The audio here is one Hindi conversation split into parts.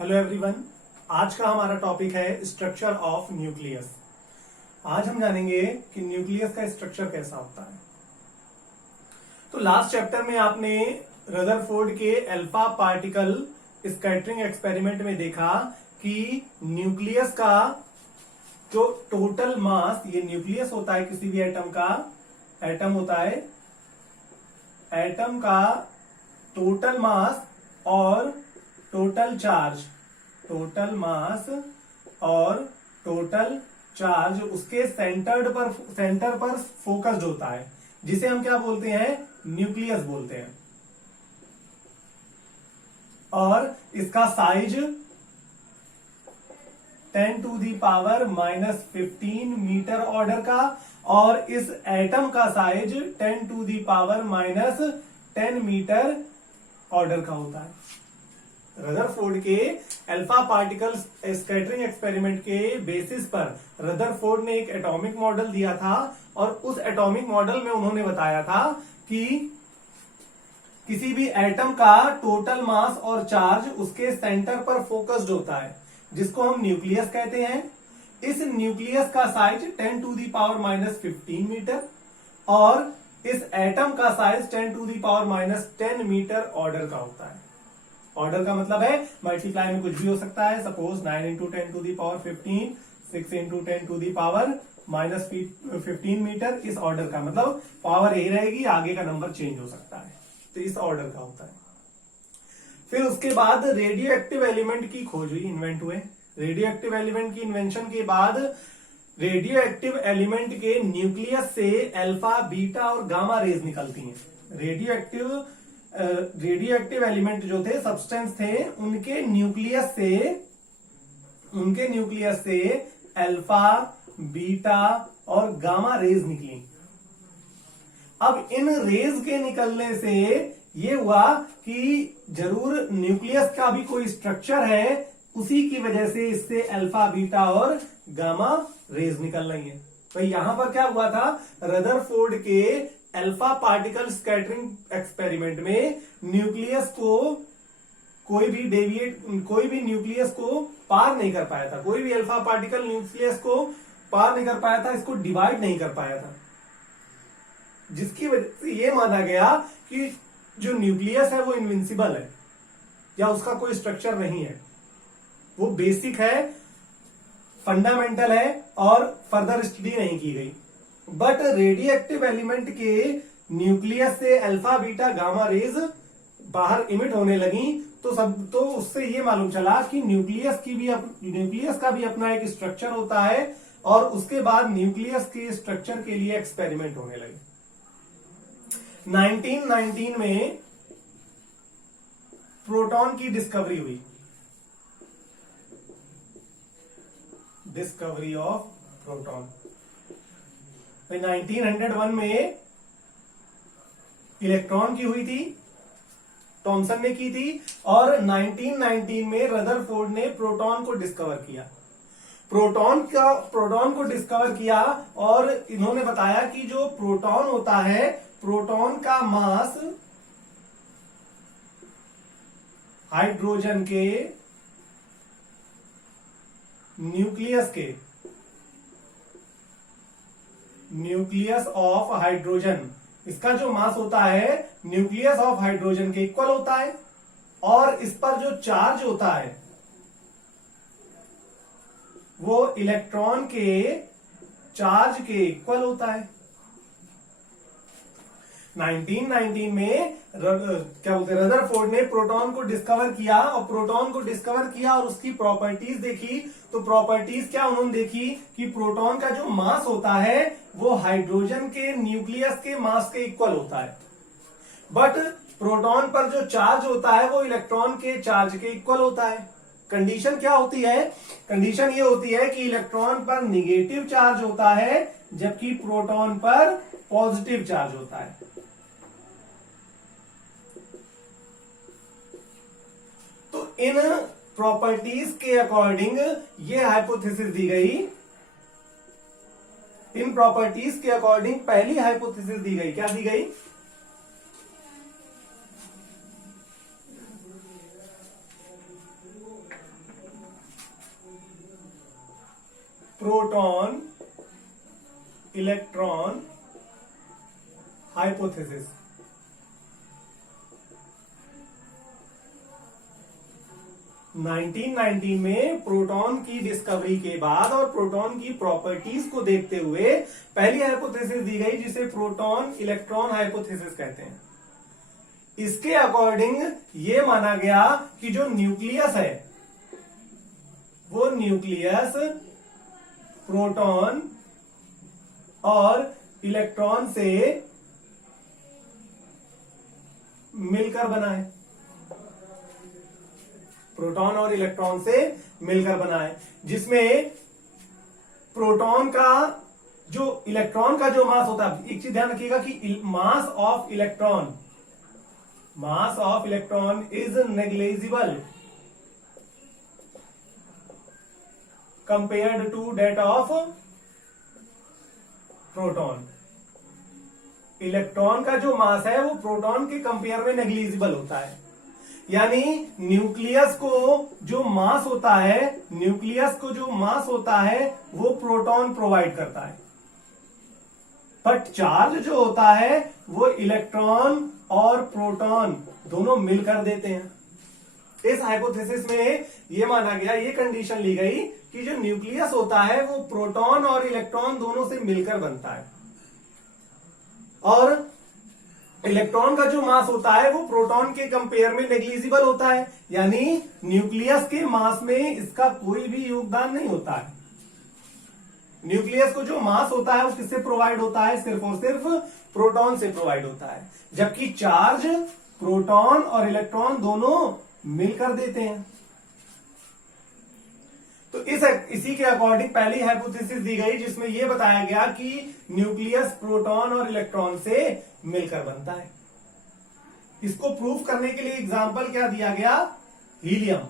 Hello everyone. आज का हमारा टॉपिक है स्ट्रक्चर ऑफ न्यूक्लियस। आज हम जानेंगे कि न्यूक्लियस का स्ट्रक्चर कैसा होता है। तो लास्ट चैप्टर में आपने रदरफोर्ड के अल्फा पार्टिकल स्कैटरिंग एक्सपेरिमेंट में देखा कि न्यूक्लियस का जो टोटल मास, ये न्यूक्लियस होता है किसी भी एटम का, एटम होता है, एटम का टोटल मास और टोटल चार्ज, टोटल मास और टोटल चार्ज उसके सेंटर पर फोकस्ड होता है, जिसे हम क्या बोलते हैं, न्यूक्लियस बोलते हैं। और इसका साइज 10⁻⁻15 मीटर ऑर्डर का, और इस एटम का साइज 10⁻⁻10 मीटर ऑर्डर का होता है। रदरफोर्ड के अल्फा पार्टिकल स्कैटरिंग एक्सपेरिमेंट के बेसिस पर रदरफोर्ड ने एक एटॉमिक मॉडल दिया था, और उस एटॉमिक मॉडल में उन्होंने बताया था कि किसी भी एटम का टोटल मास और चार्ज उसके सेंटर पर फोकस्ड होता है, जिसको हम न्यूक्लियस कहते हैं। इस न्यूक्लियस का साइज 10⁻⁻15 मीटर और इस एटम का साइज 10⁻⁻10 मीटर ऑर्डर का होता है। ऑर्डर का मतलब है मल्टीप्लाई में कुछ भी हो सकता है। सपोज 9 × 10⁻15, 6 × 10⁻⁻15 मीटर, इस ऑर्डर का मतलब पावर यही रहेगी, आगे का नंबर चेंज हो सकता है। तो इस ऑर्डर का होता है। फिर उसके बाद रेडियो एक्टिव एलिमेंट की खोज हुई, इन्वेंट हुए। रेडियो एक्टिव एलिमेंट की इन्वेंशन के बाद रेडियो एक्टिव एलिमेंट के न्यूक्लियस से अल्फा, बीटा और गामा रेज निकलती हैं। रेडियो एक्टिव एलिमेंट जो थे, सब्सटेंस थे, उनके न्यूक्लियस से अल्फा, बीटा और गामा रेज निकली। अब इन रेज के निकलने से ये हुआ कि जरूर न्यूक्लियस का भी कोई स्ट्रक्चर है, उसी की वजह से इससे अल्फा, बीटा और गामा रेज निकल रही है। तो यहां पर क्या हुआ था, रदरफोर्ड के अल्फा पार्टिकल स्कैटरिंग एक्सपेरिमेंट में न्यूक्लियस को कोई भी न्यूक्लियस को पार नहीं कर पाया था, कोई भी अल्फा पार्टिकल न्यूक्लियस को पार नहीं कर पाया था, इसको डिवाइड नहीं कर पाया था, जिसकी वजह से यह माना गया कि जो न्यूक्लियस है वो इनविंसिबल है, या उसका कोई स्ट्रक्चर नहीं है, वो बेसिक है, फंडामेंटल है और फर्दर स्टडी नहीं की गई। बट रेडियो एक्टिव एलिमेंट के न्यूक्लियस से अल्फा, बीटा, गामा रेज बाहर इमिट होने लगी, तो उससे ये मालूम चला कि न्यूक्लियस का भी अपना एक स्ट्रक्चर होता है, और उसके बाद न्यूक्लियस के स्ट्रक्चर के लिए एक्सपेरिमेंट होने लगे। 1919 में प्रोटॉन की डिस्कवरी हुई, डिस्कवरी ऑफ प्रोटॉन। 1901 में इलेक्ट्रॉन की हुई थी, थॉमसन ने की थी, और 1919 में रदरफोर्ड ने प्रोटॉन को डिस्कवर किया। प्रोटॉन को डिस्कवर किया, और इन्होंने बताया कि जो प्रोटॉन होता है, प्रोटॉन का मास हाइड्रोजन के न्यूक्लियस ऑफ हाइड्रोजन, इसका जो मास होता है न्यूक्लियस ऑफ हाइड्रोजन के इक्वल होता है, और इस पर जो चार्ज होता है वो इलेक्ट्रॉन के चार्ज के इक्वल होता है। 1919 में रदरफोर्ड ने प्रोटॉन को डिस्कवर किया, और उसकी प्रॉपर्टीज देखी। तो प्रॉपर्टीज क्या उन्होंने देखी कि प्रोटॉन का जो मास होता है वो हाइड्रोजन के न्यूक्लियस के मास के इक्वल होता है, बट प्रोटॉन पर जो चार्ज होता है वो इलेक्ट्रॉन के चार्ज के इक्वल होता है। कंडीशन क्या होती है, कंडीशन ये होती है कि इलेक्ट्रॉन पर निगेटिव चार्ज होता है, जबकि प्रोटॉन पर पॉजिटिव चार्ज होता है। तो इन प्रॉपर्टीज के अकॉर्डिंग ये हाइपोथेसिस दी गई, इन प्रॉपर्टीज के अकॉर्डिंग पहली हाइपोथेसिस दी गई, क्या दी गई, प्रोटॉन इलेक्ट्रॉन हाइपोथेसिस। (1919) में प्रोटॉन की डिस्कवरी के बाद और प्रोटॉन की प्रॉपर्टीज को देखते हुए पहली हाइपोथेसिस दी गई जिसे प्रोटॉन इलेक्ट्रॉन हाइपोथेसिस कहते हैं। इसके अकॉर्डिंग ये माना गया कि जो न्यूक्लियस है वो न्यूक्लियस प्रोटॉन और इलेक्ट्रॉन से मिलकर बना है, प्रोटॉन और इलेक्ट्रॉन से मिलकर बना है, जिसमें प्रोटॉन का जो इलेक्ट्रॉन का जो मास होता है, एक चीज ध्यान रखिएगा कि mass of electron is negligible compared to that of proton. Electron का जो मास है वो प्रोटॉन के कंपेयर में नेग्लिजिबल होता है, यानी न्यूक्लियस को जो मास होता है वो प्रोटॉन प्रोवाइड करता है, बट चार्ज जो होता है वो इलेक्ट्रॉन और प्रोटॉन दोनों मिलकर देते हैं। इस हाइपोथेसिस में ये माना गया, ये कंडीशन ली गई कि जो न्यूक्लियस होता है वो प्रोटॉन और इलेक्ट्रॉन दोनों से मिलकर बनता है, और इलेक्ट्रॉन का जो मास होता है वो प्रोटॉन के कंपेयर में नेग्लिजिबल होता है, यानी न्यूक्लियस के मास में इसका कोई भी योगदान नहीं होता है। न्यूक्लियस को जो मास होता है वो किससे प्रोवाइड होता है? सिर्फ और सिर्फ प्रोटॉन से प्रोवाइड होता है, जबकि चार्ज प्रोटॉन और इलेक्ट्रॉन दोनों मिलकर देते हैं। तो इसी के अकॉर्डिंग पहली हाइपोथेसिस दी गई जिसमें यह बताया गया कि न्यूक्लियस प्रोटॉन और इलेक्ट्रॉन से मिलकर बनता है। इसको प्रूव करने के लिए एग्जांपल क्या दिया गया? हीलियम।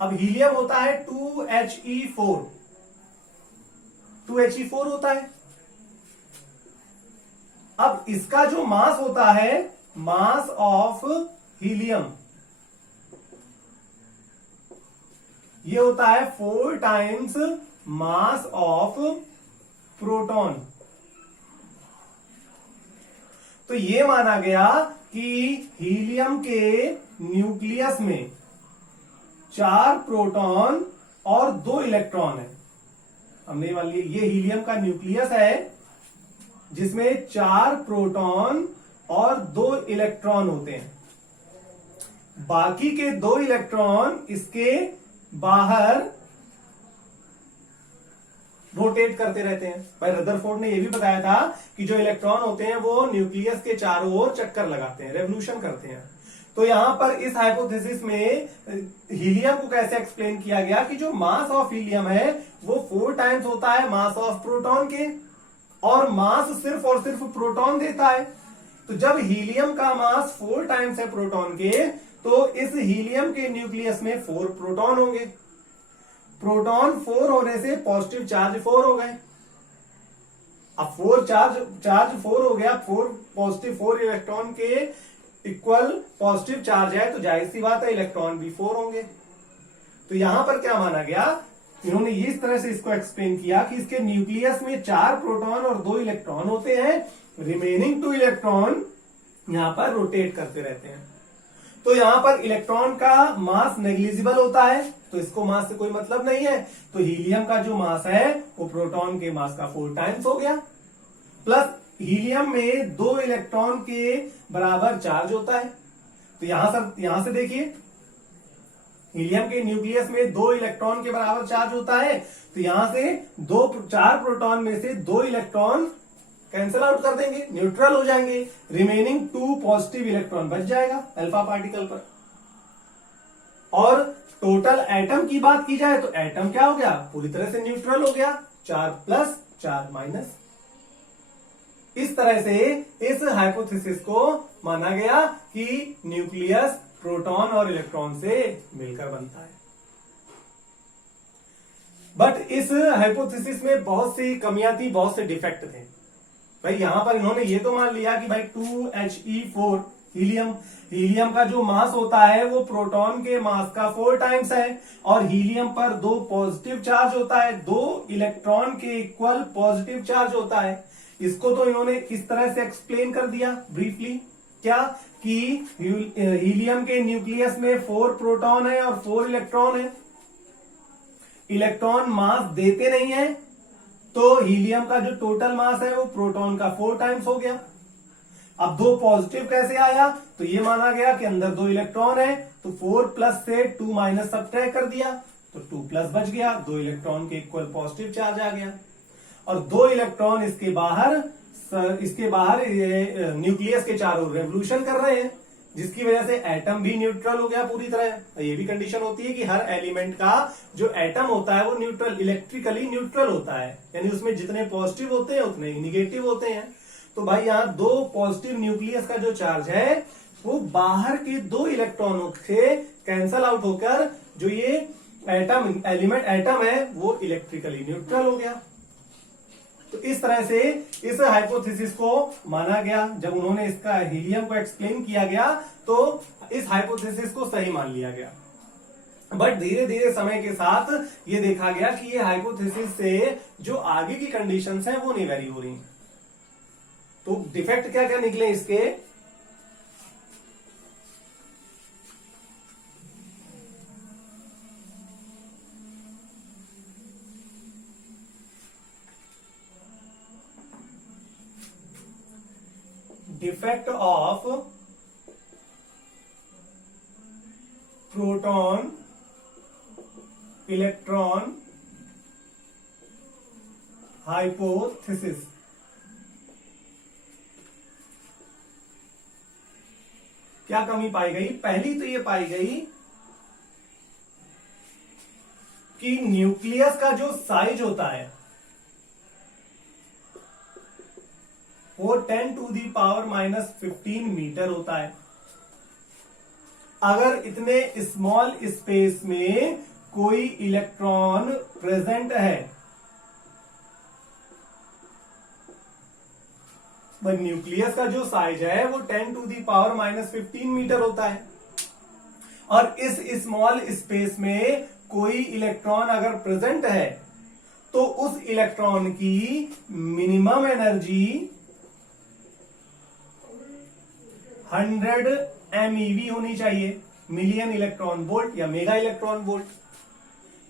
अब हीलियम होता है 2He4 होता है। अब इसका जो मास होता है, मास ऑफ हीलियम, ये होता है 4 टाइम्स मास ऑफ प्रोटॉन। तो ये माना गया कि हीलियम के न्यूक्लियस में 4 प्रोटॉन और 2 इलेक्ट्रॉन है। हमने मान लिया ये हीलियम का न्यूक्लियस है जिसमें 4 प्रोटॉन और 2 इलेक्ट्रॉन होते हैं। बाकी के 2 इलेक्ट्रॉन इसके बाहर रोटेट करते रहते हैं। भाई रदरफोर्ड ने यह भी बताया था कि जो इलेक्ट्रॉन होते हैं वो न्यूक्लियस के चारों ओर चक्कर लगाते हैं, रेवोल्यूशन करते हैं। तो यहां पर इस हाइपोथेसिस में हीलियम को कैसे एक्सप्लेन किया गया कि जो मास ऑफ हीलियम है वो 4 टाइम्स होता है मास ऑफ प्रोटॉन के, और मास सिर्फ और सिर्फ प्रोटॉन देता है। तो जब हीलियम का मास 4 टाइम्स है प्रोटॉन के, तो इस हीलियम के न्यूक्लियस में 4 प्रोटॉन होंगे। प्रोटॉन 4 होने से पॉजिटिव चार्ज 4 हो गए। अब 4 चार्ज 4 हो गया, 4 पॉजिटिव 4 इलेक्ट्रॉन के इक्वल पॉजिटिव चार्ज है, तो जाहिर सी बात है इलेक्ट्रॉन भी 4 होंगे। तो यहां पर क्या माना गया, इन्होंने इस तरह से इसको एक्सप्लेन किया कि इसके न्यूक्लियस में 4 प्रोटॉन और 2 इलेक्ट्रॉन होते हैं, रिमेनिंग 2 इलेक्ट्रॉन यहां पर रोटेट करते रहते हैं। तो यहां पर इलेक्ट्रॉन का मास नेग्लिजिबल होता है, तो इसको मास से कोई मतलब नहीं है। तो हीलियम का जो मास है वो प्रोटॉन के मास का 4 टाइम्स हो गया, प्लस हीलियम में 2 इलेक्ट्रॉन के बराबर चार्ज होता है। तो यहां से देखिए, हीलियम के न्यूक्लियस में 2 इलेक्ट्रॉन के बराबर चार्ज होता है, तो यहां से 4 प्रोटॉन में से 2 इलेक्ट्रॉन कैंसिल आउट कर देंगे, न्यूट्रल हो जाएंगे, रिमेनिंग 2 पॉजिटिव इलेक्ट्रॉन बच जाएगा अल्फा पार्टिकल पर। और टोटल एटम की बात की जाए तो एटम क्या हो गया, पूरी तरह से न्यूट्रल हो गया, 4 प्लस 4 माइनस। इस तरह से इस हाइपोथेसिस को माना गया कि न्यूक्लियस प्रोटॉन और इलेक्ट्रॉन से मिलकर बनता है। बट इस हाइपोथेसिस में बहुत सी कमियां थी, बहुत से डिफेक्ट थे। भाई यहां पर इन्होंने ये तो मान लिया कि भाई 2He4 हीलियम। हीलियम का जो मास होता है वो प्रोटॉन के मास का 4 टाइम्स है, और हीलियम पर 2 पॉजिटिव चार्ज होता है, 2 इलेक्ट्रॉन के इक्वल पॉजिटिव चार्ज होता है। इसको तो इन्होंने इस तरह से एक्सप्लेन कर दिया ब्रीफली, क्या कि हीलियम के न्यूक्लियस में 4 प्रोटॉन है और 4 इलेक्ट्रॉन है। इलेक्ट्रॉन मास देते नहीं है, तो हीलियम का जो टोटल मास है वो प्रोटॉन का 4 टाइम्स हो गया। अब 2 पॉजिटिव कैसे आया, तो ये माना गया कि अंदर 2 इलेक्ट्रॉन है, तो 4 प्लस से 2 माइनस सब्ट्रैक्ट कर दिया, तो 2 प्लस बच गया, 2 इलेक्ट्रॉन के इक्वल पॉजिटिव चार्ज आ गया। और 2 इलेक्ट्रॉन इसके बाहर न्यूक्लियस के चारों रेवोल्यूशन कर रहे हैं, जिसकी वजह से एटम भी न्यूट्रल हो गया पूरी तरह। ये भी कंडीशन होती है कि हर एलिमेंट का जो एटम होता है वो न्यूट्रल, इलेक्ट्रिकली न्यूट्रल होता है, यानी उसमें जितने पॉजिटिव होते हैं उतने ही निगेटिव होते हैं। तो भाई यहां 2 पॉजिटिव न्यूक्लियस का जो चार्ज है वो बाहर के 2 इलेक्ट्रॉनों से कैंसल आउट होकर जो ये एलिमेंट एटम है वो इलेक्ट्रिकली न्यूट्रल हो गया। तो इस तरह से इस हाइपोथेसिस को माना गया। जब उन्होंने इसका हीलियम को एक्सप्लेन किया गया तो इस हाइपोथेसिस को सही मान लिया गया। बट धीरे धीरे समय के साथ ये देखा गया कि ये हाइपोथेसिस से जो आगे की कंडीशंस हैं वो नहीं वेरी हो रही। तो डिफेक्ट क्या क्या निकले इसके, defect of proton electron hypothesis. क्या कमी पाई गई, पहली तो ये पाई गई कि न्यूक्लियस का जो साइज होता है वो 10⁻⁻15 मीटर होता है। अगर इतने स्मॉल स्पेस में कोई इलेक्ट्रॉन प्रेजेंट है, न्यूक्लियस का जो साइज है वो 10⁻⁻15 मीटर होता है, और इस स्मॉल स्पेस में कोई इलेक्ट्रॉन अगर प्रेजेंट है तो उस इलेक्ट्रॉन की मिनिमम एनर्जी 100 MeV होनी चाहिए, मिलियन इलेक्ट्रॉन वोल्ट या मेगा इलेक्ट्रॉन वोल्ट।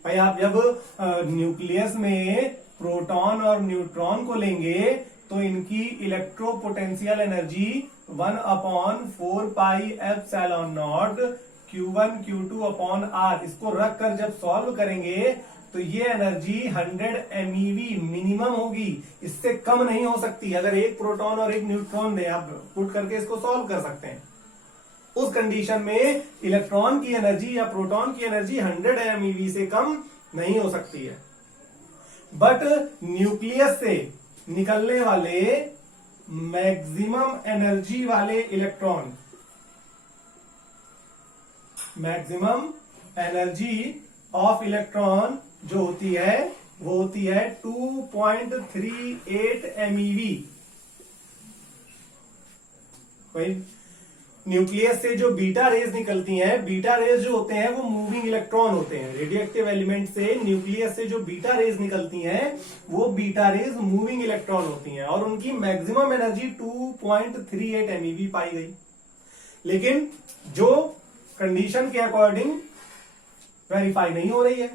भाई आप जब न्यूक्लियस में प्रोटॉन और न्यूट्रॉन को लेंगे तो इनकी electro potential energy 1/4πε0 Q1 Q2/R, इसको रखकर जब सॉल्व करेंगे तो ये एनर्जी 100 MeV मिनिमम होगी, इससे कम नहीं हो सकती। अगर एक प्रोटॉन और एक न्यूट्रॉन दे, आप पुट करके इसको सॉल्व कर सकते हैं। उस कंडीशन में इलेक्ट्रॉन की एनर्जी या प्रोटॉन की एनर्जी 100 MeV से कम नहीं हो सकती है। बट न्यूक्लियस से निकलने वाले मैक्सिमम एनर्जी वाले electron, maximum energy of electron जो होती है वो होती है 2.38 MeV। भाई न्यूक्लियस से जो बीटा रेज निकलती हैं, बीटा रेज जो होते हैं वो मूविंग इलेक्ट्रॉन होते हैं। रेडियोएक्टिव एलिमेंट से न्यूक्लियस से जो बीटा रेज निकलती हैं वो बीटा रेज मूविंग इलेक्ट्रॉन होती हैं, और उनकी मैक्सिमम एनर्जी 2.38 MeV पाई गई। लेकिन जो कंडीशन के अकॉर्डिंग वेरीफाई नहीं हो रही है,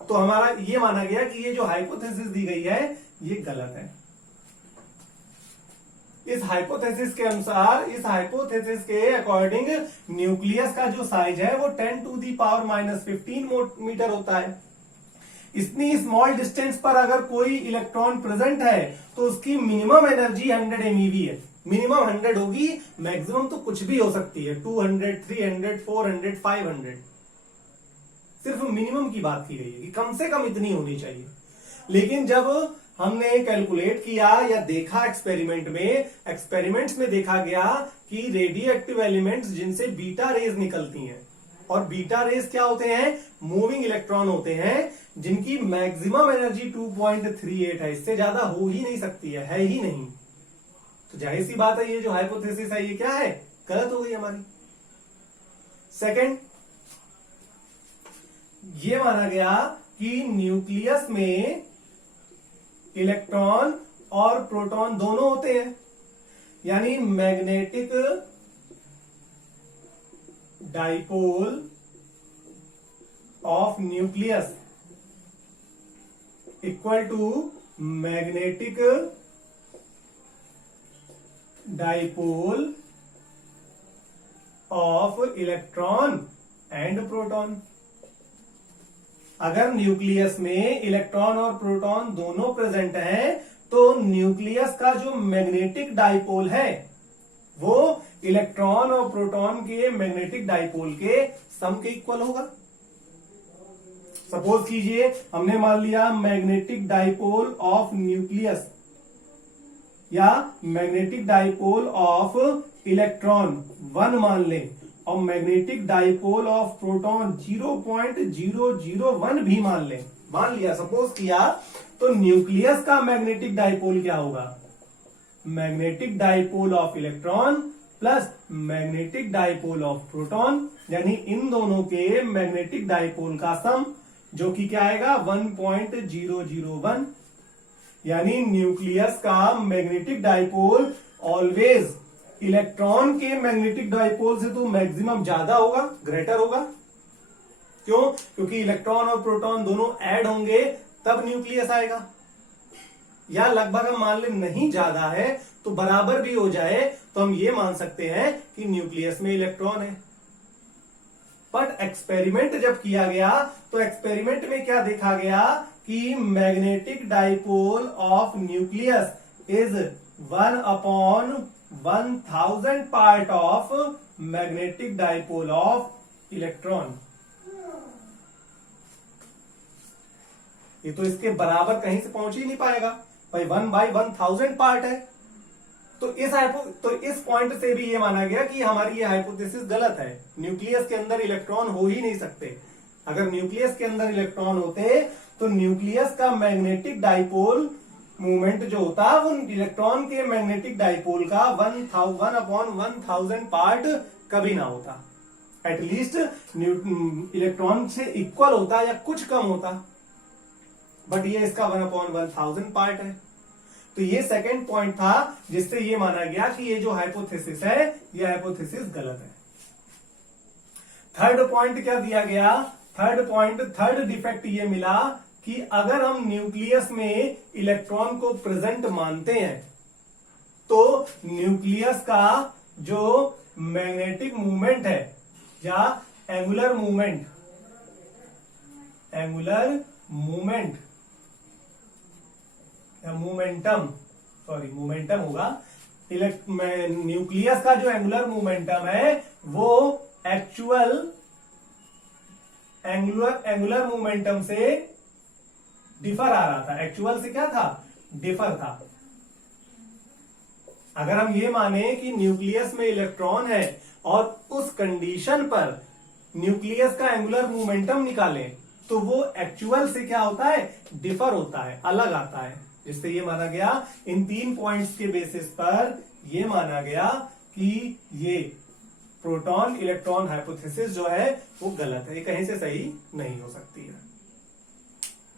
तो हमारा ये माना गया कि ये जो हाइपोथेसिस दी गई है ये गलत है। इस हाइपोथेसिस के अनुसार, इस हाइपोथेसिस के अकॉर्डिंग न्यूक्लियस का जो साइज है वो 10⁻⁻15 मीटर होता है। इतनी स्मॉल डिस्टेंस पर अगर कोई इलेक्ट्रॉन प्रेजेंट है तो उसकी मिनिमम एनर्जी 100 MeV है। मिनिमम 100 होगी, मैक्सिमम तो कुछ भी हो सकती है, 200, 300, 400, 500। सिर्फ मिनिमम की बात की गई है कि कम से कम इतनी होनी चाहिए। लेकिन जब हमने कैलकुलेट किया या देखा एक्सपेरिमेंट्स में देखा गया कि रेडियो एक्टिव एलिमेंट्स जिनसे बीटा रेज निकलती हैं, और बीटा रेज क्या होते हैं, मूविंग इलेक्ट्रॉन होते हैं, जिनकी मैक्सिमम एनर्जी 2.38 है, इससे ज्यादा हो ही नहीं सकती है ही नहीं। तो जाहिर सी बात है ये जो हाइपोथेसिस है ये क्या है, गलत हो गई हमारी। सेकंड, ये माना गया कि न्यूक्लियस में इलेक्ट्रॉन और प्रोटॉन दोनों होते हैं, यानी magnetic dipole of nucleus equal to magnetic dipole of electron and proton. अगर न्यूक्लियस में इलेक्ट्रॉन और प्रोटॉन दोनों प्रेजेंट हैं तो न्यूक्लियस का जो मैग्नेटिक डाइपोल है वो इलेक्ट्रॉन और प्रोटॉन के मैग्नेटिक डाइपोल के सम के इक्वल होगा। सपोज कीजिए हमने मान लिया मैग्नेटिक डाइपोल ऑफ न्यूक्लियस या मैग्नेटिक डाइपोल ऑफ इलेक्ट्रॉन 1 मान लें और मैग्नेटिक डाइपोल ऑफ प्रोटॉन 0.001 भी मान लें, मान लिया, सपोज किया, तो न्यूक्लियस का मैग्नेटिक डाइपोल क्या होगा? Magnetic dipole of electron plus magnetic dipole of proton, यानी इन दोनों के मैग्नेटिक डाइपोल का सम, जो कि क्या आएगा 1.001, यानी न्यूक्लियस का मैग्नेटिक डाइपोल ऑलवेज इलेक्ट्रॉन के मैग्नेटिक डाइपोल से तो मैक्सिमम ज्यादा होगा, ग्रेटर होगा। क्यों? क्योंकि इलेक्ट्रॉन और प्रोटॉन दोनों ऐड होंगे तब न्यूक्लियस आएगा। या लगभग हम मान ले नहीं ज्यादा है तो बराबर भी हो जाए तो हम ये मान सकते हैं कि न्यूक्लियस में इलेक्ट्रॉन है। बट एक्सपेरिमेंट जब किया गया तो एक्सपेरिमेंट में क्या देखा गया कि magnetic dipole of nucleus is 1/1000 part of magnetic dipole of electron. ये तो इसके बराबर कहीं से पहुंच ही नहीं पाएगा भाई, 1/1000 पार्ट है। तो इस पॉइंट से भी ये माना गया कि हमारी ये हाइपोथेसिस गलत है। न्यूक्लियस के अंदर इलेक्ट्रॉन हो ही नहीं सकते। अगर न्यूक्लियस के अंदर इलेक्ट्रॉन होते तो न्यूक्लियस का मैग्नेटिक डाइपोल मूवमेंट जो होता वो इलेक्ट्रॉन के मैग्नेटिक डाइपोल का 1/1000 पार्ट कभी ना होता। एटलीस्ट इलेक्ट्रॉन से इक्वल होता या कुछ कम होता, बट ये इसका 1/1000 पार्ट है। तो ये सेकंड पॉइंट था जिससे ये माना गया कि ये जो हाइपोथेसिस है ये हाइपोथेसिस गलत है। थर्ड पॉइंट क्या दिया गया? थर्ड डिफेक्ट ये मिला कि अगर हम न्यूक्लियस में इलेक्ट्रॉन को प्रेजेंट मानते हैं तो न्यूक्लियस का जो मैग्नेटिक मूवमेंट है या एंगुलर मूवमेंट या मोमेंटम होगा। न्यूक्लियस का जो एंगुलर मोमेंटम है वो एक्चुअल एंगुलर मोमेंटम से डिफर आ रहा था। एक्चुअल से क्या था? डिफर था। अगर हम ये माने कि न्यूक्लियस में इलेक्ट्रॉन है और उस कंडीशन पर न्यूक्लियस का एंगुलर मोमेंटम निकालें तो वो एक्चुअल से क्या होता है? डिफर होता है, अलग आता है। जिससे ये माना गया, इन 3 पॉइंट्स के बेसिस पर ये माना गया कि ये प्रोटॉन इलेक्ट्रॉन हाइपोथेसिस जो है वो गलत है, ये कहीं से सही नहीं हो सकती है।